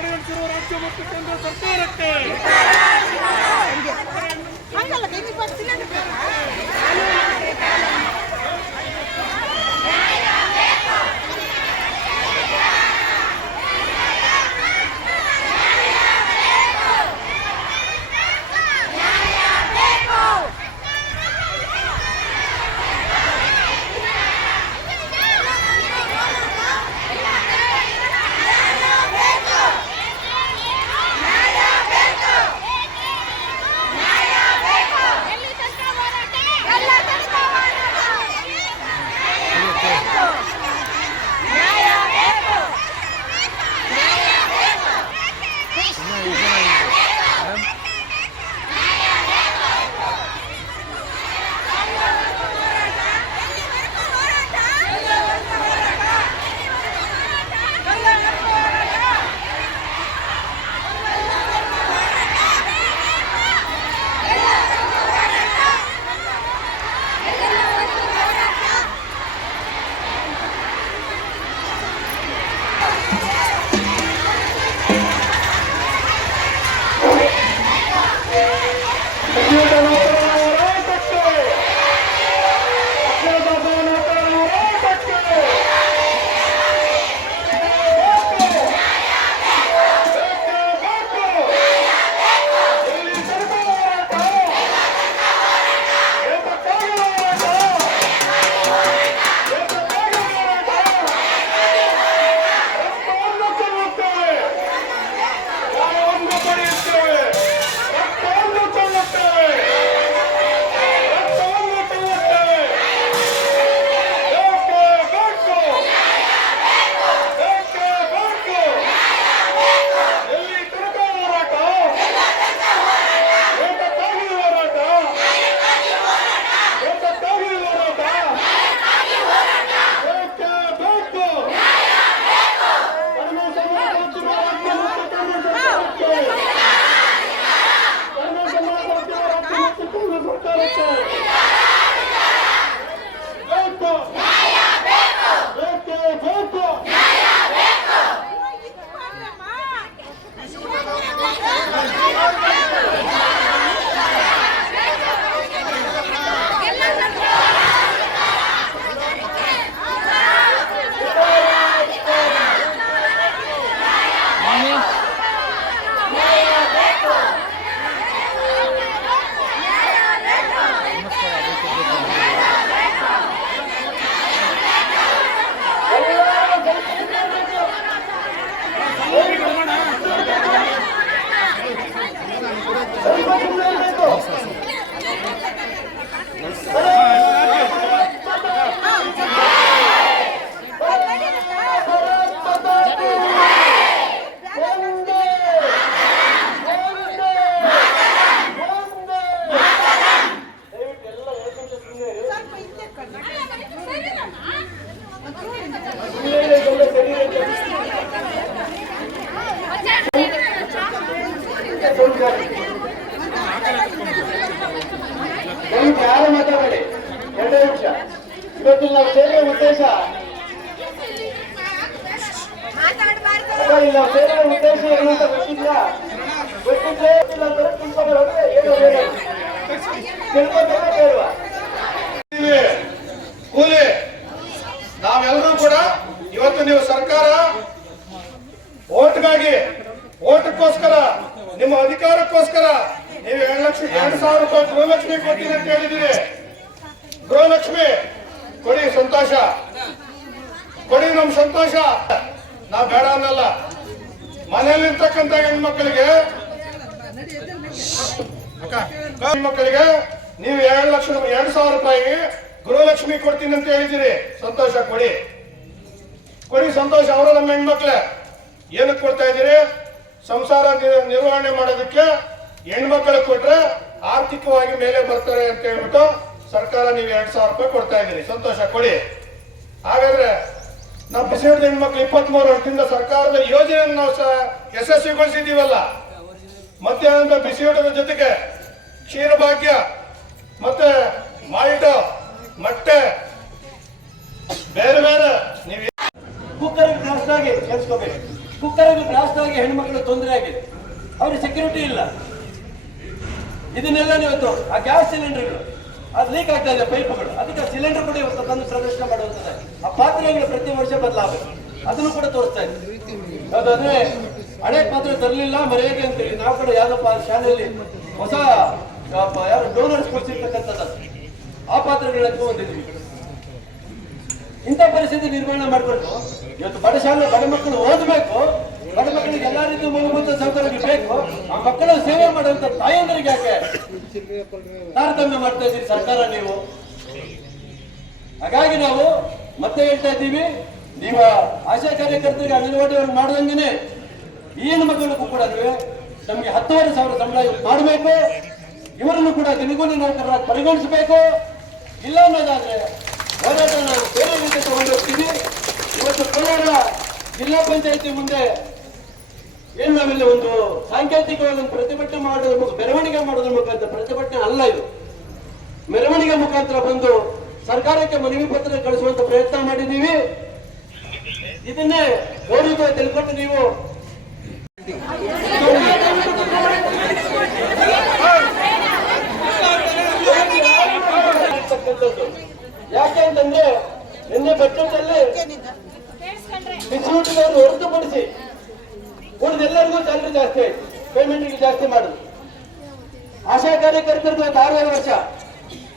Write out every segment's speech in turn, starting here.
ಕಡೆಗಣಿಸಿರುವ ರಾಜ್ಯ ಮತ್ತು ಕೇಂದ್ರ ಸರ್ಕಾರಕ್ಕೆ. ಉದ್ದೇಶ ಏನು ಅಂತ ಏನು ಕೂಲಿ ನಾವೆಲ್ಲರೂ ಕೂಡ ಇವತ್ತು ನೀವು ಸರ್ಕಾರ ಓಟ್ಗಾಗಿ ಓಟ್ಗೋಸ್ಕರ ನಿಮ್ಮ ಅಧಿಕಾರಕ್ಕೋಸ್ಕರ ನೀವು ಎರಡು ಲಕ್ಷ, ಎರಡು ಸಾವಿರ ರೂಪಾಯಿ ಗೃಹಲಕ್ಷ್ಮಿ ಕೊಡ್ತೀನಿ ಅಂತ ಹೇಳಿದ್ದೀರಿ. ಗೃಹಲಕ್ಷ್ಮಿ, ಕೊಡಿ ಸಂತೋಷ. ಕೊಡಿ ನಮ್ ಸಂತೋಷ. ನಾ ಬೇಡ ಅನ್ನಲ್ಲ. ಮನೆಯಲ್ಲಿರ್ತಕ್ಕಂಥ ಹೆಣ್ಮಕ್ಳಿಗೆ ಹೆಣ್ಮಕ್ಳಿಗೆ ನೀವು ಎರಡು ಲಕ್ಷ ಎರಡು ಸಾವಿರ ರೂಪಾಯಿ ಗೃಹಲಕ್ಷ್ಮಿ ಕೊಡ್ತೀನಿ ಅಂತ ಹೇಳಿದಿರಿ ಸಂತೋಷ ಕೊಡಿ. ಕೊಡಿ ಸಂತೋಷ, ಅವರು ನಮ್ಮ ಹೆಣ್ಮಕ್ಳೆ. ಏನಕ್ಕೆ ಕೊಡ್ತಾ ಇದ್ದೀರಿ? ಸಂಸಾರ ನಿರ್ವಹಣೆ ಮಾಡೋದಕ್ಕೆ ಹೆಣ್ಮಕ್ಳಿಗೆ ಕೊಟ್ರೆ ಆರ್ಥಿಕವಾಗಿ ಮೇಲೆ ಬರ್ತಾರೆ ಅಂತ ಹೇಳ್ಬಿಟ್ಟು ಸರ್ಕಾರ ನೀವು ಎರಡ್ ಸಾವಿರ ರೂಪಾಯಿ ಕೊಡ್ತಾ ಇದ್ದೀರಿ. ಸಂತೋಷ ಕೊಡಿ. ಹಾಗಾದ್ರೆ ನಾವು ಬಿಸಿ ಹಿಡಿದ ಹೆಣ್ಮಕ್ಳು ಇಪ್ಪತ್ಮೂರು ವರ್ಷದಿಂದ ಸರ್ಕಾರದ ಯೋಜನೆಯನ್ನು ನಾವು ಸಹ ಯಶಸ್ವಿಗೊಳಿಸಿದ್ದೀವಲ್ಲ? ಮತ್ತೆ ಬಿಸಿಯೂಟದ ಜೊತೆಗೆ ಕ್ಷೀರಭಾಗ್ಯ, ಮತ್ತೆ ಮಾಲ್ಟ ಮೊಟ್ಟೆ, ಬೇರೆ ಬೇರೆ ನೀವು ಕುಕ್ಕರ್ ಬ್ಲಾಸ್ಟ್ ಆಗಿ ಕೇಳಿಸ್ಕೋಬೇಕು ಕುಕ್ಕರ್ ಬ್ಲಾಸ್ಟ್ ಆಗಿ ಹೆಣ್ಮಕ್ಳು ತೊಂದರೆ ಆಗಿದೆ. ಅವ್ರಿಗೆ ಸೆಕ್ಯೂರಿಟಿ ಇಲ್ಲ. ಇದನ್ನೆಲ್ಲ ನೀವತ್ತು ಆ ಗ್ಯಾಸ್ ಸಿಲಿಂಡರ್ಗಳು. ಅದು ಲೀಕ್ ಆಗ್ತಾ ಇದೆ ಪೈಪ್ಗಳು ಅದಕ್ಕೆ ಸಿಲಿಂಡರ್ ಕೂಡ ಇವತ್ತು ತಂದು ಪ್ರದರ್ಶನ ಮಾಡುವಂತದ್ದು ಆ ಪಾತ್ರೆಗಳು ಪ್ರತಿ ವರ್ಷ ಬದಲಾಗಬೇಕು. ಅದನ್ನು ಕೂಡ ತೋರಿಸ್ತಾ ಇದ್ದೀವಿ ಅದಾದ್ರೆ ಹಳೆ ಪಾತ್ರೆ ತರಲಿಲ್ಲ ಮರೆಯಾಗೆ ಅಂತೇಳಿ ನಾವು ಕೂಡ ಯಾವ್ದಪ್ಪ ಶಾಲೆಯಲ್ಲಿ ಹೊಸ ಯಾರು ಡೋನರ್ಸ್ ಕೊಡ್ಸಿರ್ತಕ್ಕಂಥದ್ದು ಆ ಪಾತ್ರೆಗಳನ್ನ ತಗೊಂಡಿದ್ವಿ ಇಂಥ ಪರಿಸ್ಥಿತಿ ನಿರ್ಮಾಣ ಮಾಡಿಕೊಂಡು ಇವತ್ತು ಬಡ ಶಾಲೆ ಬಡ ಮಕ್ಕಳು ಓದಬೇಕು. ಬಡ ಮಕ್ಕಳಿಗೆ ಎಲ್ಲ ರೀತಿ ಮೂಲಭೂತ ಸೌಕರ್ಯ ಬೇಕು. ಆ ಮಕ್ಕಳ ಸೇವೆ ಮಾಡುವಂತ ತಾಯಂದರಿಗೆ ಯಾಕೆ ತಾರತಮ್ಯ ಮಾಡ್ತಾ ಇದ್ದೀರಿ ಸರ್ಕಾರ ನೀವು. ಹಾಗಾಗಿ ನಾವು ಮತ್ತೆ ಹೇಳ್ತಾ ಇದ್ದೀವಿ, ನೀವು ಆಶಾ ಕಾರ್ಯಕರ್ತರಿಗೆ ಅಂಗನವಾಡಿ ಅವ್ರಿಗೆ ಮಾಡ್ದಂಗೆನೆ ಏನು ಹೆಣ್ಣು ಮಕ್ಕಳಿಗೂ ಕೂಡ ನಮಗೆ ಹತ್ತುವರೆ ಸಾವಿರ ಸಂಬಳ ಮಾಡಬೇಕು, ಇವರನ್ನು ಕೂಡ ದಿನಗೂಲಿ ನೌಕರರಾಗಿ ಪರಿಗಣಿಸಬೇಕು. ಇಲ್ಲ ಅನ್ನೋದಾದ್ರೆ ಹೋರಾಟ ನಾವು ಬೇರೆ ರೀತಿ ತಗೊಂಡು ಇವತ್ತು ಕೋಲಾರ ಜಿಲ್ಲಾ ಪಂಚಾಯತಿ ಮುಂದೆ ಏನ್ ನಾವಿಲ್ಲಿ ಒಂದು ಸಾಂಕೇತಿಕವಾಗಿ ಒಂದು ಪ್ರತಿಭಟನೆ ಮಾಡೋದ್ರ ಮುಖ ಮೆರವಣಿಗೆ ಮಾಡೋದ್ರ ಮುಖಾಂತರ ಪ್ರತಿಭಟನೆ ಅಲ್ಲ ಇದು. ಮೆರವಣಿಗೆ ಮುಖಾಂತರ ಬಂದು ಸರ್ಕಾರಕ್ಕೆ ಮನವಿ ಪತ್ರ ಕಳಿಸುವಂತ ಪ್ರಯತ್ನ ಮಾಡಿದ್ದೀವಿ. ಇದನ್ನೇ ಗೌರವ ತಿಳ್ಕೊಂಡು ನೀವು. ಯಾಕೆ ಅಂತಂದ್ರೆ ನಿನ್ನೆ ಬೆಟ್ಟದಲ್ಲಿ ಹೊರತುಪಡಿಸಿ ಉಳಿದೆಲ್ಲರಿಗೂ ಸ್ಯಾಲ್ರಿ ಜಾಸ್ತಿ ಆಯ್ತು ಪೇಮೆಂಟ್ ಜಾಸ್ತಿ ಮಾಡುದು. ಆಶಾ ಕಾರ್ಯಕರ್ತರದ್ದು ಒಂದು ಆರೂವರೆ ವರ್ಷ.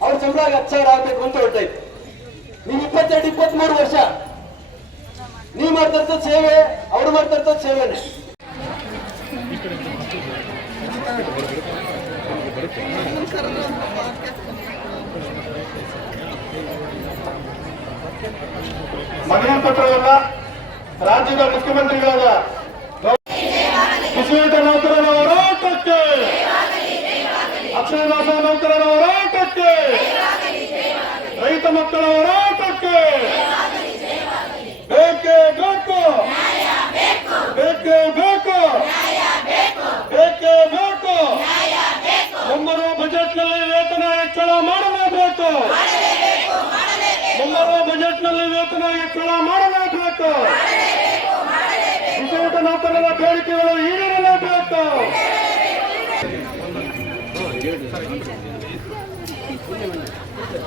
ಅವ್ರ ಸಂಬಳ ಹತ್ತು ಸಾವಿರ ಆಗ್ಬೇಕು ಅಂತ ಹೊರಟಾಯ್ತು ನೀವು ಇಪ್ಪತ್ತೆರಡು, ಇಪ್ಪತ್ಮೂರು ವರ್ಷ. ನೀವು ಮಾಡ್ತಾ ಇರ್ತದ ಸೇವೆ, ಅವ್ರು ಮಾಡ್ತಾ ಇರ್ತದ ಸೇವೆನೆ. ಮನವಿ ಪತ್ರವನ್ನ ರಾಜ್ಯದ ಮುಖ್ಯಮಂತ್ರಿಗಳಾದ ಬಿಸಿಯೂಟ ನೌಕರರ ಹೋರಾಟಕ್ಕೆ. ಅಕ್ಷರದಾಸ ನೌಕರರ ಹೋರಾಟಕ್ಕೆ. ರೈತ ಮಕ್ಕಳ ಹೋರಾಟಕ್ಕೆ. ಬೇಕೇ ಬೇಕು. ಬೇಕೇ ಬೇಕು. ಬೇಕೇ ಬೇಕು. ಮುಂಬರುವ ಬಜೆಟ್ನಲ್ಲಿ ವೇತನ ಹೆಚ್ಚಳ ಮಾಡಲೇಬೇಕು. ಮುಂಬರುವ ಬಜೆಟ್ನಲ್ಲಿ ವೇತನ ಹೆಚ್ಚಳ ಮಾಡಲೇಬೇಕು. ಬಿಸಿಯೂಟ ನೌಕರರ ಬೇಡಿಕೆಗಳು